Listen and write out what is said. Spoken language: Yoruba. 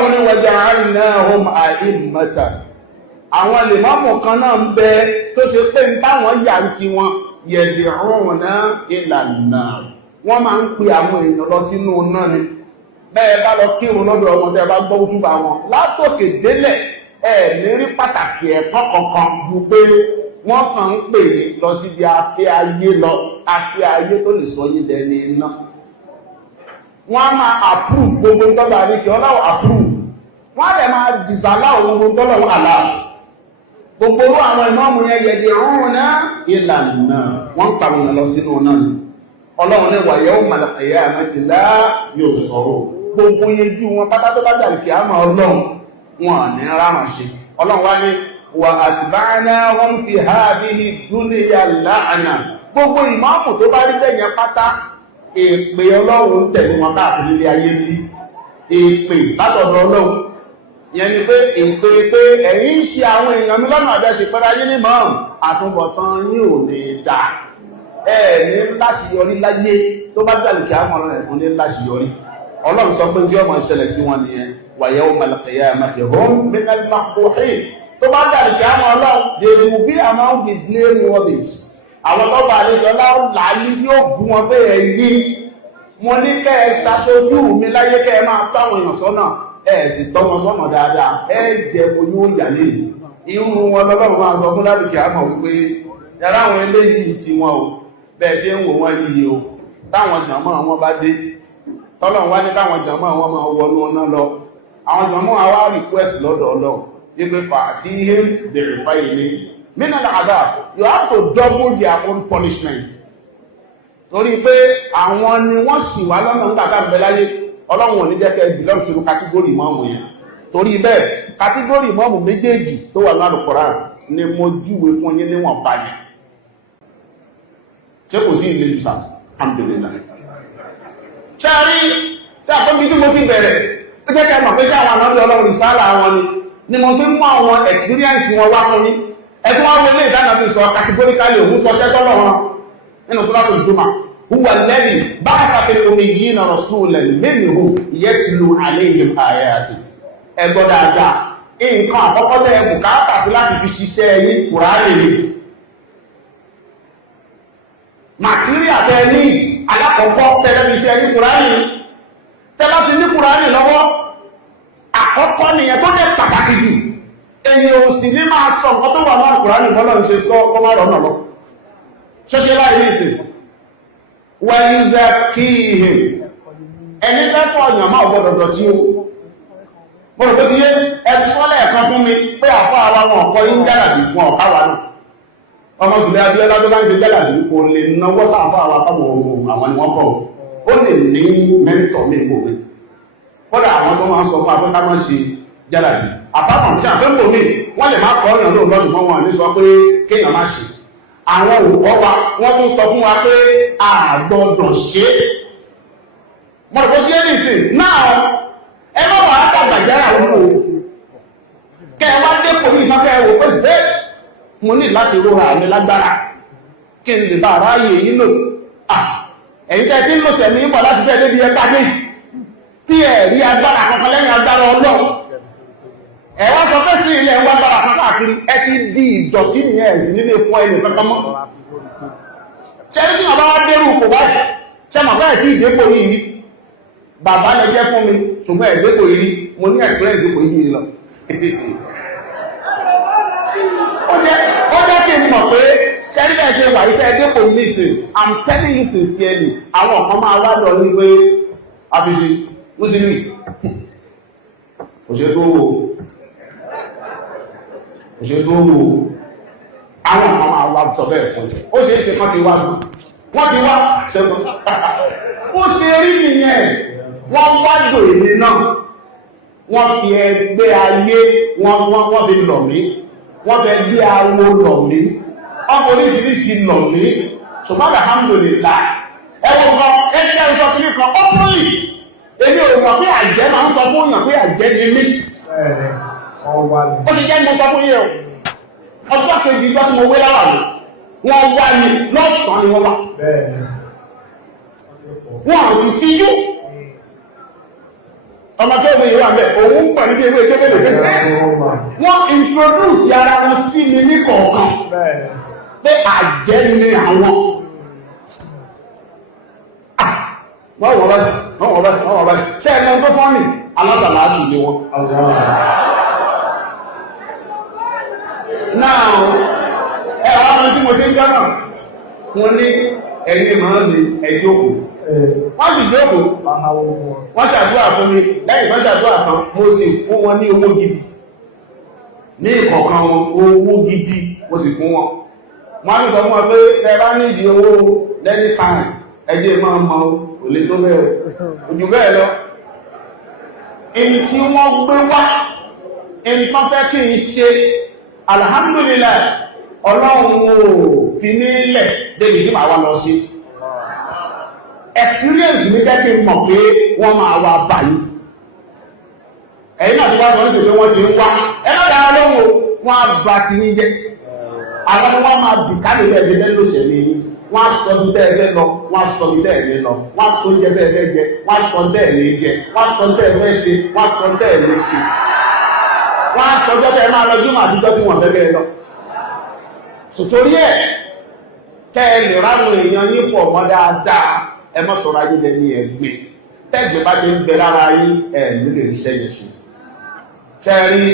ọlọ́run ní waja'alnahum a'immatan àwọn lèmọ́mù kan náà ń bẹ tó ṣe pé ń táwọn yà ń ti wọn yad'una ila an-nar wọ́n máa ń pe àwọn èèyàn lọ sínú náà ni bẹ́ẹ̀ bá lọ kírun lọ́dọ̀ ọmọ tẹ́ bá gbọ́ útúbà wọn látòkè délẹ̀ ní rí pàtàkì ẹ̀kọ́ kankan ju pé wọ́n kàn ń pè lọ síbi afẹ́ ayé tó lè sọ yí dẹni iná wọ́n á máa approve gbogbo tọ́lá ní kí ọlọ́wọ́ approve wọ́n á lè máa disallow gbogbo tọ́lọ́wọ́ allow gbogbo orú àwọn ìmọ̀ọ́mù yẹn yẹ̀dẹ̀ ọ̀run náà ìlànà wọ́n ń pàwọn lọ sínú náà ni ọlọ́run ní wa yawmal qiyamati la yóò sọ̀rọ̀ gbogbo yejú wọn pátá tó bá dàrí kí á máa ọlọ́run wọn ní rárá ṣe ọlọ́run wá ní wa atba'nahum fi hadhihi dunya la'na gbogbo ìmọ̀ọ́mù tó bá rí bẹ́yẹn pátá èpè ọlọ́run tẹ̀lé wọn káàkiri ilé ayé rí èpè látọ̀dọ̀ ọlọ́run yẹn ni pé èpè pé ẹ̀yin ń ṣe àwọn èèyàn mi lọ́nà àbẹ́sì pẹ́lú ayé ní mọ́ àtúbọ̀tán yín ò lè dà ní láṣeyọrí láyé tó bá dàlù kí á mọ̀ ọ̀rọ̀ ẹ̀fún ní láṣeyọrí ọlọ́run sọ pé tí ọmọ ìṣẹ̀lẹ̀ sí wọn nìyẹn wa yawmal qiyamati hum minal maqbuhin tó bá dàlù kí á mọ̀ ọlọ́run they will be among the blameworthy àwọn tó bá àlejò láàlí yóò bú wọn pé ẹ̀yin mo ní kẹ́ ẹ ṣaṣojú mi láyé kẹ́ ẹ máa tọ́ àwọn èèyàn sọ́nà ẹ sì tọ́ wọn sọ́nà dáadáa ẹ jẹ́ mo yóò yà lé irú wọn lọ́lọ́run máa sọ fún lábìkì àmọ̀ wípé yàrá àwọn eléyìí tí wọn o bẹ́ẹ̀ ṣe ń wò wọ́n yìí o táwọn jàmọ́ wọn bá dé tọ́lọ̀ wá ní táwọn jàmọ́ wọn máa wọnú ọ̀nà lọ àwọn jàmọ́ àwa request lọ́dọ̀ ọlọ́run wípé fa'atihim dirifayni min al-'adab you have to double their own punishment torí pé àwọn ni wọ́n sì wá lọ́nà ń gbàgbà bẹ láyé ọlọ́run ò ní jẹ́ kẹ́ belong sínú kátígórì mọ́ọ̀mù yẹn torí bẹ́ẹ̀ kátígórì mọ́ọ̀mù méjèèjì tó wà nínú Al-Qur'an ni mo júwe fún yín níwọ̀n báyìí ṣé kò tí ì lè jù sáà alhamdulillah ṣáàrí tí àkọ́bí tí mo ti bẹ̀rẹ̀ ó jẹ́ kẹ́ mọ̀ pé ṣé àwọn àmọ́bí ọlọ́run ìsáàlà wọn ni mo fi ń mú àwọn experience wọn wá fún yín ẹgbẹ́ wọn wọlé ìdáná bí sọ categorically òun sọ ṣẹ́tọ́ lọ́wọ́ nínú Suratul Jumu'ah huwa alladhi ba'atha fil ummiyyina rasulan minhum yatlu alayhim ayatihi ẹgbọ́ dáadáa nǹkan àkọ́kọ́ tẹ́ ẹ bùkátà sí láti fi ṣiṣẹ́ yín Kùránì ni màtíríà tẹ́ ní alákọ̀ọ́kọ́ tẹ́lẹ̀ fi ṣe yín Kùránì tẹ́lá ti ní Kùránì lọ́wọ́ àkọ́kọ́ nìyẹn tó jẹ́ pàtàkì jù èyàn ò sì ní máa sọ nǹkan tó wà náà Kùránì bọ́lọ̀ ń ṣe sọ kọ́ máa rọ̀nà lọ ṣọ́ṣẹ́ láì ní ìsìn wẹ́yìnzẹ́ kí ihe ẹni fẹ́fọ́ ọ̀yàn máa gbọ́dọ̀dọ̀ tí ó mọ́rọ̀ tó ti yé ẹsọ́lẹ̀ ẹ̀kan fún mi pé àfọ́ àwa wọn ọ̀kọ́ yí ń jálàbí wọn ọ̀ká wa náà ọmọ Sùlẹ̀ Abíọ́lá tó bá ń ṣe jálàbí kò lè náwó sáfọ́ àwa káwọn ohun àwọn ni wọ́n kọ̀ ó lè ní mẹ́ntọ̀ ní ipò mi kódà àwọn tó máa ń sọ fún afẹ́ká máa ń ṣe jálàbí àpapọ̀ tí àfẹ́mò mi wọ́n lè má kọ́ ọ̀yàn lóòrùn lọ́ṣùgbọ́n wọn ní sọ pé kéèyàn má ṣe àwọn òkọ́ wa wọ́n tún sọ fún wa pé a gbọ́dọ̀ ṣe mọ̀rọ̀ sí ẹnìsìn náà ẹ má wà á tàgbàjára òun o kẹ́ ẹ wá dépò ní ìfáfẹ́ ẹwò pé dé mo ní láti róra mi lágbára kí n lè bá ráyè yìí lò ẹ̀yin tẹ́ tí ń lò sẹ̀mí bọ̀ láti fẹ́ débi ẹgbà ní tí ẹ̀ rí agbára kankan lẹ́yìn agbára Ọlọ́run ẹ wá sọ fẹ́ sí ilẹ̀ ń wá agbára kankan àkiri ẹ ti di ìdọ̀tí nìyẹn ẹ̀sìn nílé fún ẹni kankan mọ́ ṣẹ́rí tí bàbá wá dérú kò báyìí ṣẹ́ màbá ẹ̀ sí ìdépò yìí rí bàbá lẹ jẹ́ fún mi ṣùgbọ́n ẹ̀dépò yìí rí mo ní experience kò yìí lọ ó jẹ́ kí n mọ̀ pé ṣẹ́rí bẹ́ẹ̀ ṣe wà ìtẹ́ ẹ̀dépò yìí nìsín I'm telling you sincerely àwọn ọ̀kan máa wá lọ ní pé àfíṣe mùsùlùmí òṣèlú àwọn ọmọ àwọn sọ bẹ́ẹ̀ fún ó ṣe é ṣe kán ti wá gùn wọ́n ti wá ṣẹ́gun ó ṣe rí nìyẹn wọ́n wájò èdè náà wọ́n fi ẹgbẹ́ ayé wọ́n fi lọ̀ mí wọ́n fẹ́ gbé awo lọ̀ mí wọ́n fi oríṣiríṣi lọ̀ mí ṣùgbọ́n alhamdulillah ẹwọ́n kan ẹgbẹ́ ìṣọ́ kìí kan openly èmi ò mọ̀ pé àjẹ́ máa ń sọ fún èèyàn pé àjẹ́ ni mí ó ṣe jẹ́ mo sọ fún yín o ọjọ́ kejì ìjọ tí mo wé láwà ní wọ́n wá ní lọ́sàn-án ni wọ́n wá wọ́n sì tíjú ọmọ tó mú ìwà mẹ́ òun pẹ̀lú bí ewé ìjọba wọ́n introduce ara wọn sí mi ní kọ̀ọ̀kan pé àjẹ́ ni àwọn wọ́n wọ́n báyìí ṣe ẹ̀nà tó fọ́nì alásàlátù ni wọ́n. Now ẹ̀rọ ọmọ tí mo ṣe ń jọ́nà wọ́n ní ẹ̀yìn máa ń lè ẹ̀jọ́kù wọ́n sì jókòó wọ́n ṣàdúrà fún mi lẹ́yìn tó ṣàdúrà tán mo sì fún wọn ní owó gidi ní ìkọ̀ọ̀kan wọn owó gidi mo sì fún wọn wọ́n á ní sọ fún wọn pé ẹ bá ní ìdí owó lẹ́ni time ẹjẹ́ máa mọ òlé tó bẹ́ẹ̀ ojú bẹ́ẹ̀ lọ èyí tí wọ́n gbé wá èyí tán fẹ́ kí n ṣe alhamdulillah ọlọ́run ò fi nílẹ̀ débi sí màá wá lọ sí experience ní jẹ́ kí n mọ̀ pé wọ́n máa wá báyìí ẹ̀yìn náà tí wá sọ ní ṣe pé wọ́n ti ń wá ẹ̀nà dára lóhùn wọ́n á bá ti ní jẹ́ àwọn wọ́n máa dìtàlì bẹ́ẹ̀ ṣe lẹ́nu òṣèlú yìí wọ́n á sọ bí bẹ́ẹ̀ lọ wọ́n á sọ bí bẹ́ẹ̀ lọ wọ́n á sọ jẹ bẹ́ẹ̀ jẹ wọ́n á sọ bẹ́ẹ̀ lè jẹ wọ́n á sọ bẹ́ẹ̀ ṣe wọ́n á sọ bẹ́ẹ̀ lè ṣe wọ́n á sọ bẹ́ẹ̀ máa lọ jùmọ̀ àtijọ́ tí wọ́n bẹ́ẹ̀ lọ sòtórí ẹ̀ kẹ́ ẹ lè ránu èèyàn yín pọ̀ mọ́ dáadáa ẹ mọ́ sọ̀rọ̀ ayé lẹ́ni ẹgbẹ́ tẹ́gbẹ́ bá ti ń bẹ lára yín ẹ̀ nílé iṣẹ́ yẹn ṣe fẹ́ rí